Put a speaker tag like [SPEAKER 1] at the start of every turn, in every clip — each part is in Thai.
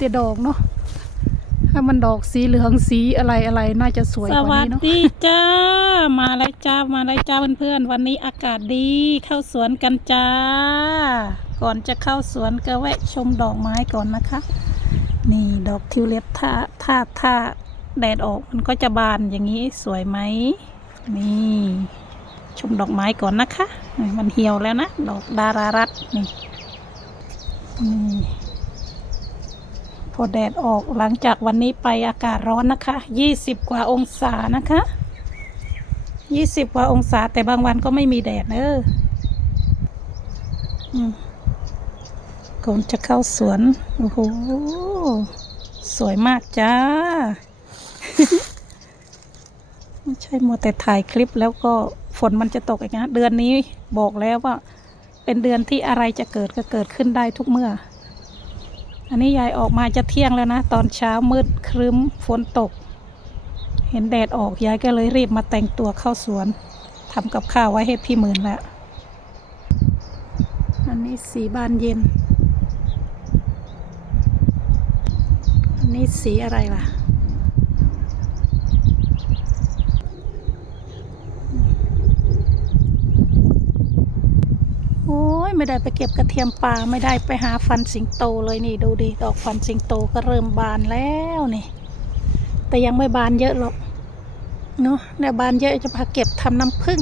[SPEAKER 1] แต่ดอกเนาะถ้ามันดอกสีเหลืองสีอะไรอะไรน่าจะสวย
[SPEAKER 2] ส
[SPEAKER 1] กว่า
[SPEAKER 2] วัส
[SPEAKER 1] นี้เนาะ
[SPEAKER 2] ดีจ้า มาแล้วจ้า มาแล้วจ้าเพื่อนๆ วันนี้อากาศดี เข้าสวนกันจ้า ก่อนจะเข้าสวนก็แวะชมดอกไม้ก่อนนะคะ นี่ดอกทิวลิปถ้าถ้าถ้าแดดออกมันก็จะบานอย่างนี้สวยไหม นี่ ชมดอกไม้ก่อนนะคะ มันเหี่ยวแล้วนะ ดอกดารารัตน์นี่นี่ พอแดดออกหลังจากวันนี้ไปอากาศร้อนนะคะยี่สิบกว่าองศานะคะยี่สิบกว่าองศาแต่บางวันก็ไม่มีแดดเอออืมก่อนจะเข้าสวน โอ้โห สวยมากจ้า ไม่ใช่มัวแต่ถ่ายคลิปแล้วก็ฝนมันจะตกอีกนะ เดือนนี้บอกแล้วว่า เป็นเดือนที่อะไรจะเกิดก็เกิดขึ้นได้ทุกเมื่อ อันนี้ยายออกมาจะเที่ยงแล้วนะ ตอนเช้ามืดครึ้มฝนตก เห็นแดดออกยายก็เลยรีบมาแต่งตัวเข้าสวนทำกับข้าวไว้ให้พี่หมื่นแล้วอันนี้สีบานเย็น อันนี้สีอะไรล่ะ โอ้ย ไม่ได้ไปเก็บกระเทียมป่าไม่ได้ไปหาฟันสิงโตเลยนี่ดูดิดอกฟันสิงโตก็เริ่มบานแล้วนี่ แต่ยังไม่บานเยอะหรอกเนาะเดี๋ยบานเยอะจะพาเก็บทำน้ำผึ้ง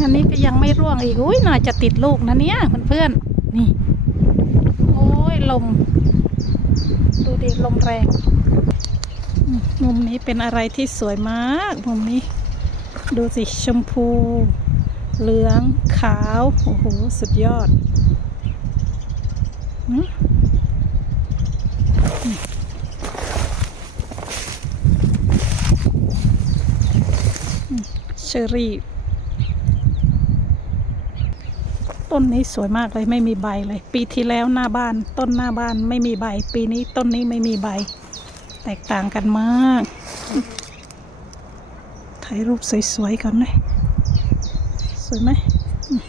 [SPEAKER 2] อันนี้ก็ยังไม่ร่วงอีกอุ้ยน่าจะติดลูกนะเนี่ยเพื่อนๆนี่ โอ้ยลม ดูดิลมแรงมุมนี้เป็นอะไรที่สวยมาก มุมนี้ ดูสิชมพู เหลืองขาว โอ้โห สุดยอด เชอรี่ ต้นนี้สวยมากเลยไม่มีใบเลย ปีที่แล้วหน้าบ้านต้นหน้าบ้านไม่มีใบ ปีนี้ต้นนี้ไม่มีใบ แตกต่างกันมาก ถ่ายรูปสวยๆก่อนเลย วยไหมห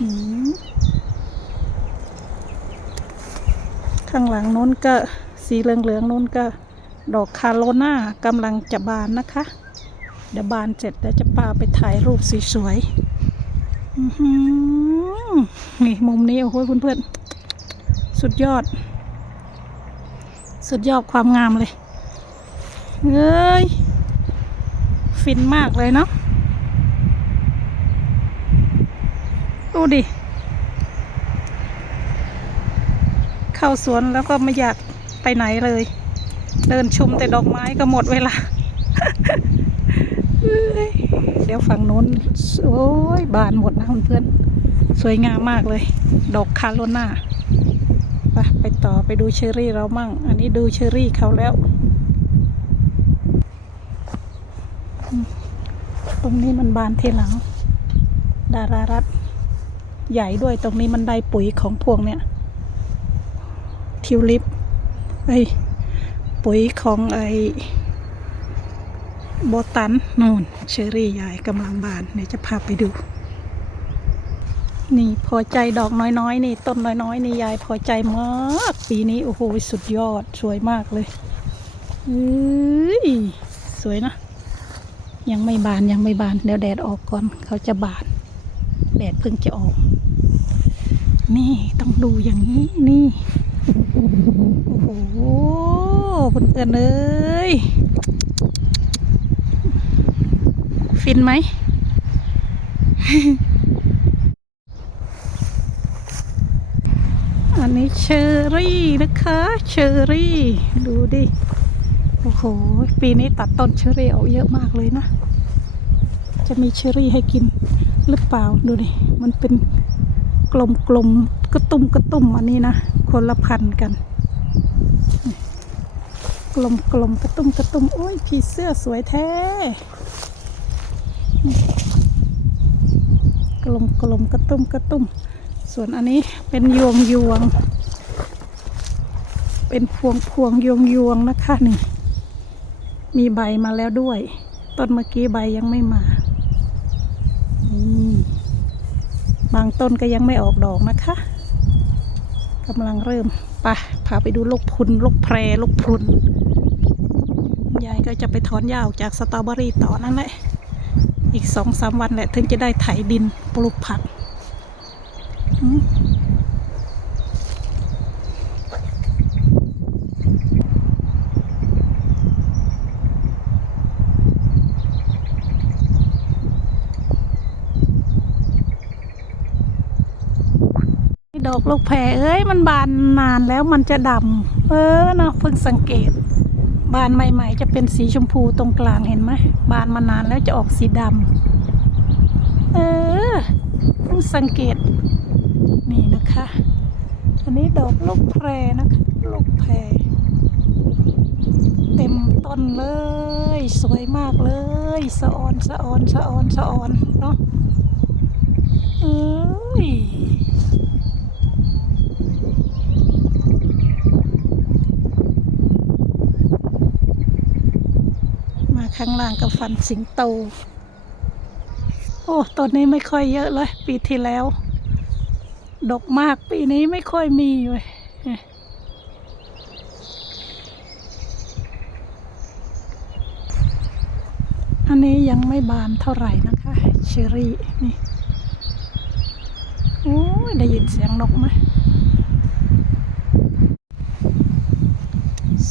[SPEAKER 2] ข้างหลังนู้นก็สีเหลืองๆนู้นก็ ดอกคาโลนากำลังจะบานนะคะ เดี๋ยวบานเสร็จแล้วจะพาไปถ่ายรูปสวยๆนี่มุมนี้โอ้โหเพื่อนๆ สุดยอด สุดยอดความงามเลย เอ้ย ฟินมากเลยเนาะ ดูดิ เข้าสวนแล้วก็ไม่อยากไปไหนเลย เดินชมแต่ดอกไม้ก็หมดเวลา เดี๋ยวฝั่งนู้น โอ้ยบานหมดนะเพื่อนๆสวยงามมากเลย ดอกคาโลนาไปไปต่อไปดูเชอรี่เรามั่ง อันนี้ดูเชอรี่เขาแล้ว ตรงนี้มันบานทีหลัง ดารารัตน์ ใหญ่ด้วยตรงนี้มันได้ปุ๋ยของพวกเนี่ยทิวลิปไอยปุ๋ยของไอโบตันนู่นเชอรี่ใหญ่กำลังบานเดี๋ยวจะพาไปดู นี่พอใจดอกน้อยๆ นี่ต้นน้อยๆ นี่ยายพอใจมาก ปีนี้โอ้โหสุดยอดสวยมากเลยเอ้ยสวยนะ ยังไม่บานยังไม่บานเดี๋ยวแดดออกก่อนเขาจะบาน แดดเพิ่งจะออก นี่ต้องดูอย่างนี้นี่โอ้โหเพื่อนๆเอ้ยฟินไหมอันนี้เชอรี่นะคะ เชอรี่ ดูดิ โอ้โห ปีนี้ตัดต้นเชอรี่ออกเยอะมากเลยนะ จะมีเชอรี่ให้กินหรือเปล่าดูดิ มันเป็น กลมกลมๆกระตุ่มกระตุ่มอันนี้นะคนละพันกัน กลมกลมๆกระตุ่มกระตุ่มโอ้ยผีเสื้อสวยแท้ กลมกลมๆกระตุ่มกระตุ่มส่วนอันนี้เป็นยวงยวง เป็นพวงพวงยวงยวงนะคะนี่ มีใบมาแล้วด้วย ต้นเมื่อกี้ใบยังไม่มาอืม บางต้นก็ยังไม่ออกดอกนะคะกำลังเริ่มปะพาไปดูลูกพุนลูกแพรลูกพรุนยายก็จะไปถอนหญ้าออกจากสตรอเบอรี่ต่อนั่นแหละ อีกสองสามวันแหละ ถึงจะได้ไถดินปลูกผัก อืมดอกลูกแพรเอ้ยมันบานนานแล้วมันจะดำเออเนาะเพิ่งสังเกต บานใหม่ ๆ จะเป็นสีชมพูตรงกลางเห็นไหมบานมานานแล้วจะออกสีดำเออเพิ่งสังเกต นี่นะคะ อันนี้ดอกลูกแพรนะคะลูกแพรเต็มต้นเลย สวยมากเลย สะออนสะออนสะออนสะออนเนาะเอ้ย มา ข้างล่างกับฟันสิงโต โอ้ต้นนี้ไม่ค่อยเยอะเลย ปีที่แล้ว ดกมากปีนี้ไม่ค่อยมีเลยอันนี้ยังไม่บานเท่าไหร่นะคะเชอรี่นี่โอ้ยได้ยินเสียงนกไหม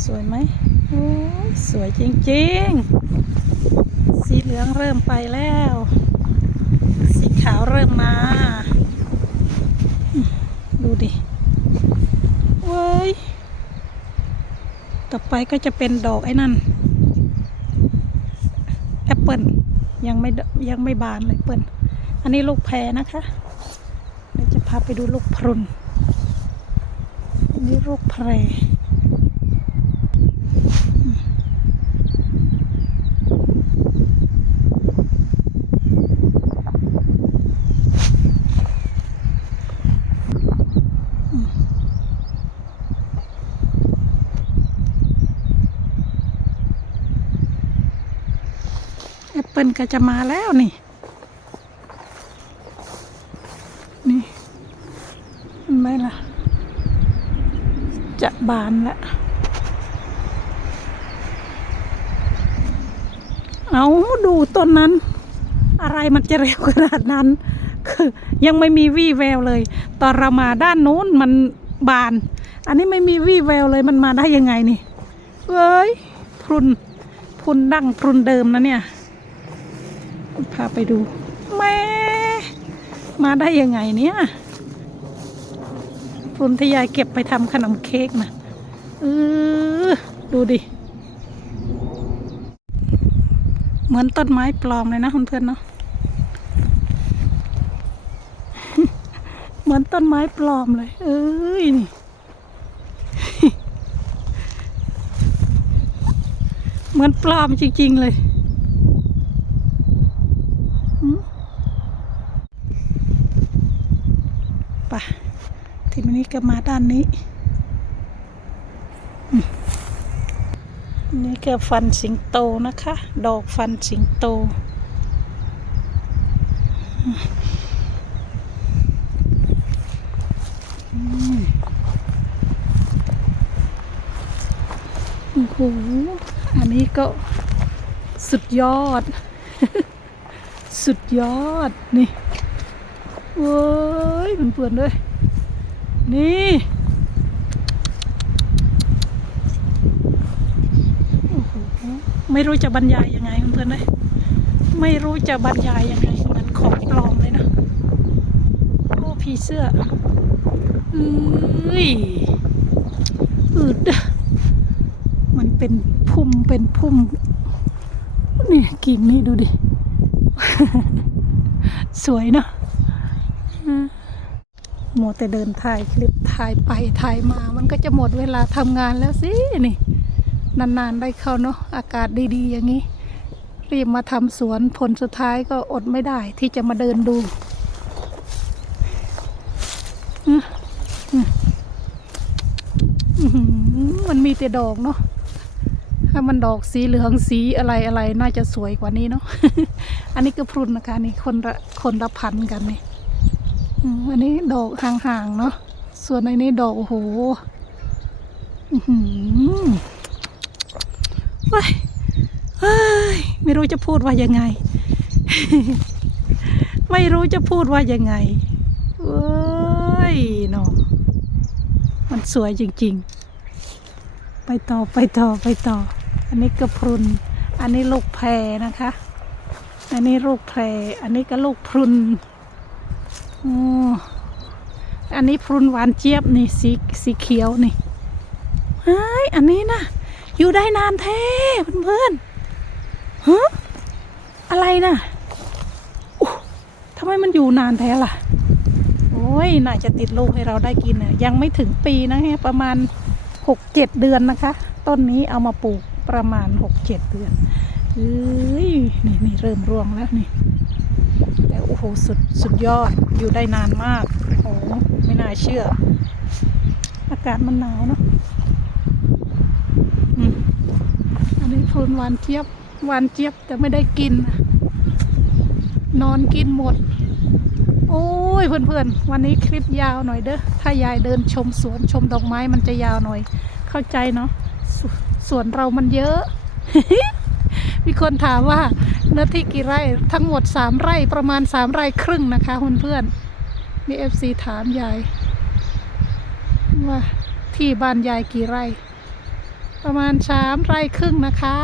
[SPEAKER 2] สวยไหมโอ้ยสวยจริง ๆ สีเหลืองเริ่มไปแล้ว สีขาวเริ่มมา ดูดิเว้ย ต่อไปก็จะเป็นดอกไอ้นั่น แอปเปิลยังไม่ยังไม่บานเลยเปิลอันนี้ลูกแพรนะคะเดี๋ยวจะพาไปดูลูกพรุนอันนี้ลูกแพร แอปเปิลก็จะมาแล้วนี่ นี่เห็นไหมล่ะ จะบานแล้วเอาดูต้นนั้น อะไรมันจะเร็วขนาดนั้น คือยังไม่มีวี่แววเลย ตอนเรามาด้านโน้นมันบาน อันนี้ไม่มีวี่แววเลยมันมาได้ยังไงนี่เอ้ยพรุนพรุนดั้งพรุนเดิมนะเนี่ย พาไปดูแม่มาได้ยังไงเนี่ยพรุนที่ยายเก็บไปทำขนมเค้กนะเออดูดิ เหมือนต้นไม้ปลอมเลยนะเพื่อนๆเนาะเหมือนต้นไม้ปลอมเลย เอ้ยนี่เหมือนปลอมจริง ๆ เลยหืม ไปทีนี้ก็มาด้านนี้ นี่ก็ฟันสิงโตนะคะ ดอกฟันสิงโต โอ้โห อันนี้ก็สุดยอด สุดยอด นี่เว้ เพื่อนๆด้วยนี่ไม่รู้จะบรรยายยังไงเพื่อนๆเลยไม่รู้จะบรรยายยังไงเหมือนของปลอมเลยนะโอ้ผีเสื้อเอ้ยอืดมันเป็นพุ่มเป็นพุ่มนี่กิ่งนี่ดูดิ สวยเนอะ อืมแต่เดินถ่ายคลิปถ่ายไปถ่ายมา มันก็จะหมดเวลาทำงานแล้วสินี่ นานๆได้เข้าเนาะอากาศดีๆอย่างนี้ รีบมาทำสวนผลสุดท้ายก็อดไม่ได้ที่จะมาเดินดูมันมีแต่ดอกเนาะถ้ามันดอกสีเหลืองสีอะไรอะไรน่าจะสวยกว่านี้เนาะอันนี้ก็พรุนนะคะนี่คนละคนละพันกันนี่ อันนี้ดอกห่างๆเนาะ
[SPEAKER 1] ส่วนในนี้ดอกโอ้โหอื้อหือเว้ยเฮ้ยไม่รู้จะพูดว่ายังไง ไม่รู้จะพูดว่ายังไงเอ้ยเนาะมันสวยจริง ๆ ไปต่อไปต่อไปต่อ อันนี้ก็พรุน อันนี้ลูกแพรนะคะ อันนี้ลูกแพร อันนี้ก็ลูกพรุน อออันนี้พรุนหวานเจี๊ยบนี่สีสีเขียวนี่เฮ้อันนี้นะอยู่ได้นานแท้เพื่อนๆฮะอะไรนะทำไมมันอยู่นานแท้ล่ะ โอ้ยน่าจะติดลูกให้เราได้กินน่ะยังไม่ถึงปีนะแค่ประมาณหกเจ็ดเดือนนะคะ ต้นนี้เอามาปลูกประมาณหกเจ็ดเดือนเอ้ยนี่นี่เริ่มร่วงแล้วนี่ หสุดสุดยอดอยู่ได้นานมากโอ้ไม่น่าเชื่อ อากาศมันหนาวเนาะอันนี้พรุนวานเจี๊ยบวานเจี๊ยบแต่ไม่ได้กิน นอนกินหมด โอ้ยเพื่อนๆ วันนี้คลิปยาวหน่อยเด้อถ้ายายเดินชมสวนชมดอกไม้มันจะยาวหน่อย เข้าใจเนาะสสวนเรามันเยอะ มีคนถามว่าเนื้อที่กี่ไร่ทั้งหมดสามไร่ประมาณสามไร่ครึ่งนะคะเพื่อนๆมีเอฟซีถามยายว่าที่บ้านยายกี่ไร่ ประมาณสามไร่ครึ่งนะคะ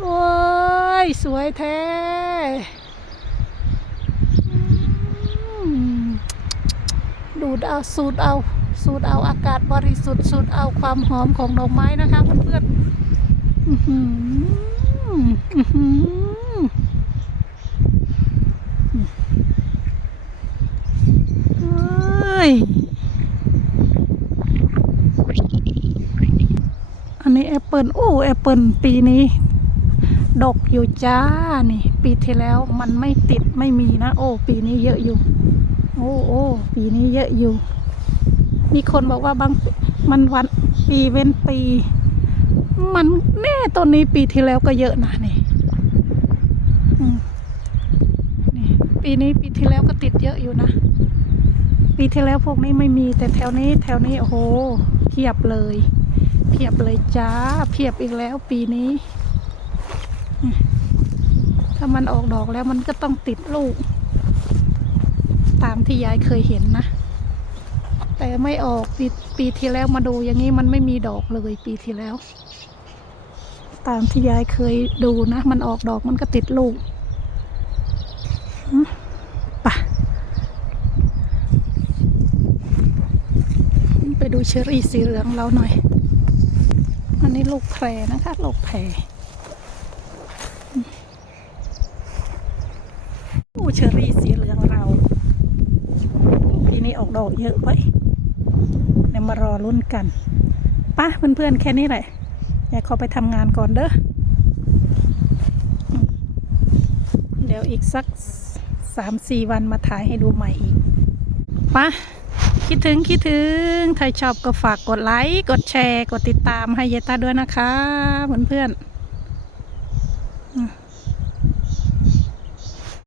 [SPEAKER 1] โอ้ย สวยแท้ดูดเอาสูดเอา สูดเอาอากาศบริสุทธิ์สูดเอาความหอมของดอกไม้นะคะเพื่อนๆ อันนี้แอปเปิลโอ้แอปเปิลปีนี้ ดกอยู่จ้านี่ ปีที่แล้วมันไม่ติดไม่มีนะ โอ้ ปีนี้เยอะอยู่ โอ้โอ้ปีนี้เยอะอยู่ มีคนบอกว่าบางมันวันปีเว้นปี มันแน่ต้นนี้ปีที่แล้วก็เยอะนะนี่นี่ ปีนี้ปีที่แล้วก็ติดเยอะอยู่นะ ปีที่แล้วพวกนี้ไม่มีแต่แถวนี้ แถวนี้โอ้โหเพียบเลย เพียบเลยจ้า เพียบอีกแล้วปีนี้ ถ้ามันออกดอกแล้วมันก็ต้องติดลูก ตามที่ยายเคยเห็นนะ แต่ไม่ออกปีปีที่แล้วมาดูอย่างนี้มันไม่มีดอกเลยปีที่แล้ว ตามที่ยายเคยดูนะ มันออกดอกมันก็ติดลูกอืมไปดูเชอรี่สีเหลืองเราหน่อยอันนี้ลูกแพรนะคะ ลูกแพรอู้เชอรี่สีเหลืองเรา ปีนี้ออกดอกเยอะไว้ เดี๋ยวมารอรุ่นกันป่ะเพื่อนๆแค่นี้แหละอยากขอไปทำงานก่อนเด้อเดี๋ยวอีกสักสามสี่วันมาถ่ายให้ดูใหม่อีกป่ะคิดถึงคิดถึงถ้าชอบก็ฝากกดไลค์ กดแชร์ กดติดตามให้เยต้าด้วยนะคะ เพื่อนๆ